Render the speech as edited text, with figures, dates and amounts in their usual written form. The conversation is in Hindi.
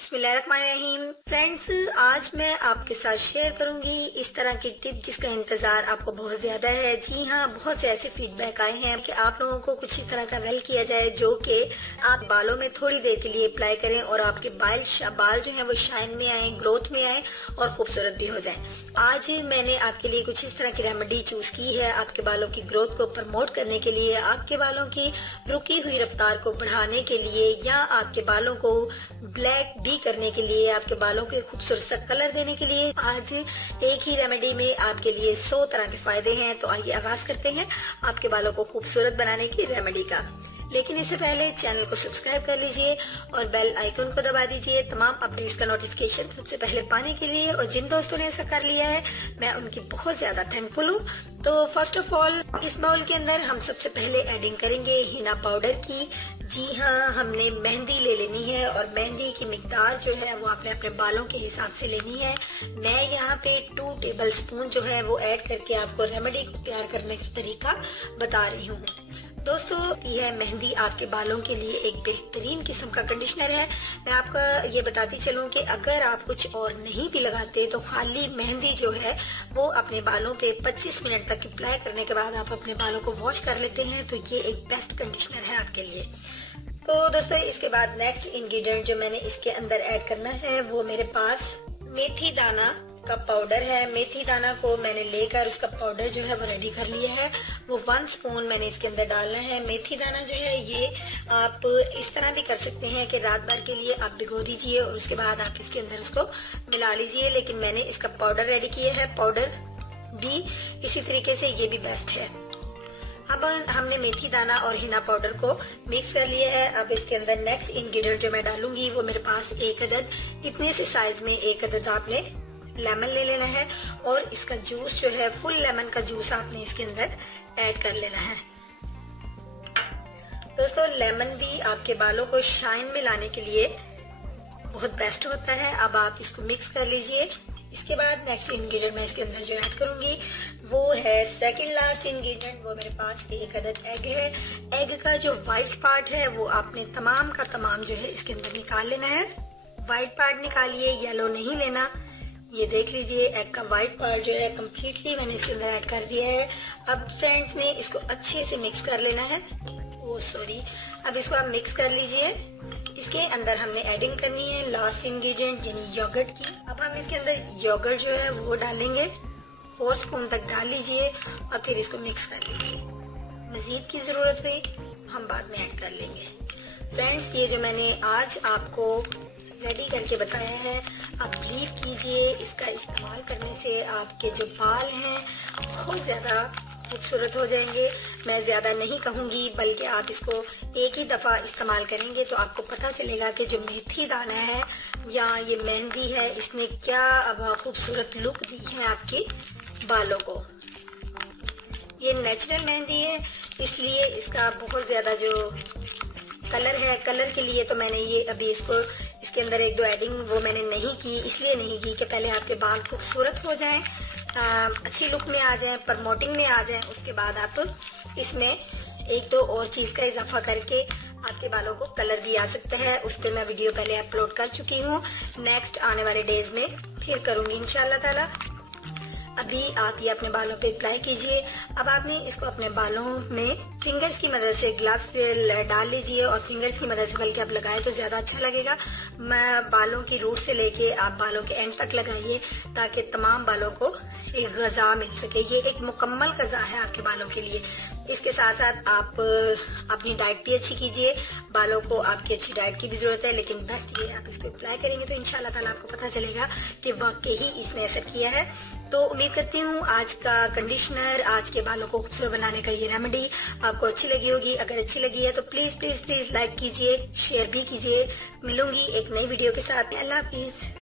बिस्मिल्लाहिर्रहमानिर्रहीम। फ्रेंड्स, आज मैं आपके साथ शेयर करूंगी इस तरह की टिप जिसका इंतजार आपको बहुत ज्यादा है। जी हाँ, बहुत से ऐसे फीडबैक आए हैं कि आप लोगों को कुछ इस तरह का वेल किया जाए जो कि आप बालों में थोड़ी देर के लिए अप्लाई करें और आपके बाल जो है वो शाइन में आए, ग्रोथ में आए और खूबसूरत भी हो जाए। आज मैंने आपके लिए कुछ इस तरह की रेमेडी चूज की है आपके बालों की ग्रोथ को प्रमोट करने के लिए, आपके बालों की रुकी हुई रफ्तार को बढ़ाने के लिए या आपके बालों को ब्लैक भी करने के लिए, आपके बालों के खूबसूरत सा कलर देने के लिए। आज एक ही रेमेडी में आपके लिए 100 तरह के फायदे हैं। तो आइए आगाज करते हैं आपके बालों को खूबसूरत बनाने की रेमेडी का। लेकिन इससे पहले चैनल को सब्सक्राइब कर लीजिए और बेल आइकन को दबा दीजिए तमाम अपडेट्स का नोटिफिकेशन सबसे पहले पाने के लिए। और जिन दोस्तों ने ऐसा कर लिया है मैं उनकी बहुत ज्यादा थैंकफुल हूँ। तो फर्स्ट ऑफ ऑल इस बाउल के अंदर हम सबसे पहले एडिंग करेंगे हिना पाउडर की। जी हाँ, हमने मेहंदी ले लेनी है और मेहंदी की मिकदार जो है वो आपने अपने बालों के हिसाब से लेनी है। मैं यहाँ पे 2 टेबल स्पून जो है वो ऐड करके आपको रेमेडी को तैयार करने का तरीका बता रही हूँ। दोस्तों, यह मेहंदी आपके बालों के लिए एक बेहतरीन किस्म का कंडीशनर है। मैं आपको ये बताती चलूं कि अगर आप कुछ और नहीं भी लगाते तो खाली मेहंदी जो है वो अपने बालों पे 25 मिनट तक अप्लाई करने के बाद आप अपने बालों को वॉश कर लेते हैं तो ये एक बेस्ट कंडीशनर है आपके लिए। तो दोस्तों, इसके बाद नेक्स्ट इंग्रेडिएंट जो मैंने इसके अंदर ऐड करना है वो मेरे पास मेथी दाना का पाउडर है। मेथी दाना को मैंने लेकर उसका पाउडर जो है वो रेडी कर लिया है। वो 1 स्पून मैंने इसके अंदर डालना है। मेथी दाना जो है ये आप इस तरह भी कर सकते हैं कि रात भर के लिए आप भिगो दीजिए और उसके बाद आप इसके अंदर उसको मिला लीजिए, लेकिन मैंने इसका पाउडर रेडी किया है। पाउडर भी इसी तरीके से ये भी बेस्ट है। अब हमने मेथी दाना और हिना पाउडर को मिक्स कर लिया है। अब इसके अंदर नेक्स्ट इंग्रेडिएंट जो मैं डालूंगी वो मेरे पास 1 अदद, इतने से साइज में 1 अदद आपने लेमन ले लेना है और इसका जूस जो है फुल लेमन का जूस आपने इसके अंदर ऐड कर लेना है। दोस्तों, लेमन भी आपके बालों को शाइन में लाने के लिए बहुत बेस्ट होता है। अब आप इसको मिक्स कर लीजिए। इसके बाद नेक्स्ट इंग्रेडिएंट मैं इसके अंदर जो ऐड करूंगी वो है सेकंड लास्ट इंग्रेडिएंट। वो मेरे पास 1 अदद एग है। एग का जो व्हाइट पार्ट है वो आपने तमाम का तमाम जो है इसके अंदर निकाल लेना है। व्हाइट पार्ट निकालिए, येलो नहीं लेना। ये देख लीजिए, एग का व्हाइट पार्ट जो है कम्प्लीटली मैंने इसके अंदर ऐड कर दिया है। अब फ्रेंड्स ने इसको अच्छे से मिक्स कर लेना है। अब इसको आप मिक्स कर लीजिए। इसके अंदर हमने एडिंग करनी है लास्ट इंग्रेडिएंट यानी योगर्ट की। अब हम इसके अंदर योगर्ट जो है वो डालेंगे। 4 स्पून तक डाल लीजिए और फिर इसको मिक्स कर लीजिए। मजीद की जरूरत हुई हम बाद में ऐड कर लेंगे। फ्रेंड्स, ये जो मैंने आज आपको रेडी करके बताया है आप बिलीव कीजिए, इसका इस्तेमाल करने से आपके जो बाल हैं बहुत ज्यादा खूबसूरत हो जाएंगे। मैं ज्यादा नहीं कहूंगी बल्कि आप इसको एक ही दफा इस्तेमाल करेंगे तो आपको पता चलेगा कि जो मेथी दाना है या ये मेहंदी है इसने क्या अब खूबसूरत लुक दी है आपके बालों को। ये नेचुरल मेहंदी है इसलिए इसका बहुत ज्यादा जो कलर है, कलर के लिए तो मैंने ये अभी इसके अंदर 1-2 एडिंग वो मैंने नहीं की, इसलिए नहीं की कि पहले आपके बाल खूबसूरत हो जाएं, अच्छी लुक में आ जाएं, प्रमोटिंग में आ जाएं। उसके बाद आप इसमें 1-2 और चीज का इजाफा करके आपके बालों को कलर भी आ सकता है। उस पर मैं वीडियो पहले अपलोड कर चुकी हूँ। नेक्स्ट आने वाले डेज में फिर करूंगी इंशाल्लाह ताला। अभी आप ये अपने बालों पे अप्लाई कीजिए। अब आपने इसको अपने बालों में फिंगर्स की मदद से ग्लव्स डाल लीजिए और फिंगर्स की मदद से बल्कि आप लगाए तो ज्यादा अच्छा लगेगा। मैं बालों की रूट से लेके आप बालों के एंड तक लगाइए ताकि तमाम बालों को एक गजा मिल सके। ये एक मुकम्मल गजा है आपके बालों के लिए। इसके साथ साथ आप अपनी डाइट भी अच्छी कीजिए। बालों को आपकी अच्छी डाइट की भी जरूरत है, लेकिन बेस्ट ये आप इसको अप्लाई करेंगे तो इंशाल्लाह ताला आपको पता चलेगा कि वाकई ही इसने असर किया है। तो उम्मीद करती हूँ आज का कंडीशनर, आज के बालों को खूबसूरत बनाने का ये रेमेडी आपको अच्छी लगी होगी। अगर अच्छी लगी है तो प्लीज प्लीज प्लीज लाइक कीजिए, शेयर भी कीजिए। मिलूंगी एक नई वीडियो के साथ। अल्लाह हाफिज।